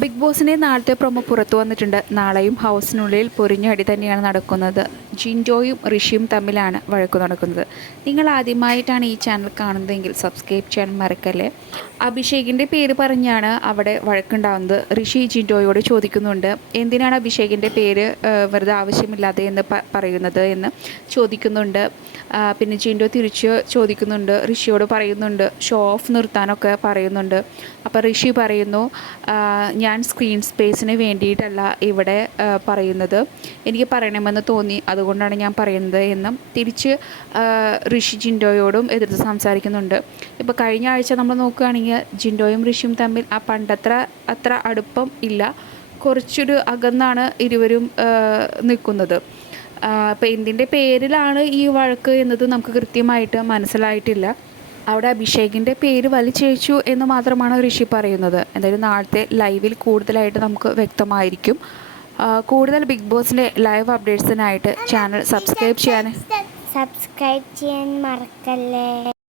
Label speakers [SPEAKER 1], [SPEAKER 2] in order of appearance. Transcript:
[SPEAKER 1] Big ബോസിന്റെ നാളത്തെ promo പുറത്തു വന്നിട്ടുണ്ട് നാളെയും ഹൗസിനുള്ളിൽ പൊരിഞ്ഞടി തന്നെയാണ് നടക്കുന്നത്. ജിൻഡോയും ഋഷിയും തമ്മിലാണ് വഴക്ക് നടക്കുന്നത്. നിങ്ങൾ ആദ്യമായിട്ടാണ് ഈ ചാനൽ കാണുന്നതെങ്കിൽ സബ്സ്ക്രൈബ് ചെയ്യാൻ മറക്കല്ലേ? അഭിഷേകിന്റെ പേര് പറഞ്ഞാണ് അവിടെ വഴക്കുണ്ടാകുന്നത് ഋഷി ജിൻഡോയോട് ചോദിക്കുന്നുണ്ട് എന്തിനാണ് അഭിഷേകിന്റെ പേര് വെറുതെ ആവശ്യമില്ലാതെ എന്ന് പറയുന്നത് എന്ന് ചോദിക്കുന്നുണ്ട്. പിന്നെ ജിൻഡോ തിരിച്ച് ചോദിക്കുന്നുണ്ട് ഋഷിയോട് പറയുന്നുണ്ട് ഷോ ഓഫ് നിർത്താനൊക്കെ പറയുന്നുണ്ട്. അപ്പോൾ ഋഷി പറയുന്നു ഞാൻ സ്ക്രീൻ സ്പേസിന് വേണ്ടിയിട്ടല്ല ഇവിടെ പറയുന്നത്. എനിക്ക് പറയണമെന്ന് തോന്നി അതുകൊണ്ടാണ് ഞാൻ പറയുന്നത് എന്നും തിരിച്ച് ഋഷി ജിൻഡോയോടും എതിർത്ത് സംസാരിക്കുന്നുണ്ട്. ഇപ്പോൾ കഴിഞ്ഞ ആഴ്ച നമ്മൾ നോക്കുകയാണെങ്കിൽ ജിൻഡോയും ഋഷിയും തമ്മിൽ ആ പണ്ടത്ര അത്ര അടുപ്പം ഇല്ല. കുറച്ചൊരു അകന്നാണ് ഇരുവരും നിൽക്കുന്നത്. അപ്പോൾ എന്തിന്റെ പേരിലാണ് ഈ വഴക്ക് എന്നത് നമുക്ക് കൃത്യമായിട്ട് മനസ്സിലായിട്ടില്ല. അവിടെ അഭിഷേകിന്റെ പേര് വലിച്ചേച്ചു എന്ന് മാത്രമാണ് ഋഷി പറയുന്നത്. എന്തായാലും നാളത്തെ ലൈവിൽ കൂടുതലായിട്ട് നമുക്ക് വ്യക്തമായിരിക്കും. കൂടുതൽ ബിഗ് ബോസിന്റെ ലൈവ് അപ്ഡേറ്റ്സിനായിട്ട് ചാനൽ സബ്സ്ക്രൈബ് ചെയ്യാൻ
[SPEAKER 2] സബ്സ്ക്രൈബ് ചെയ്യാൻ മറക്കല്ലേ?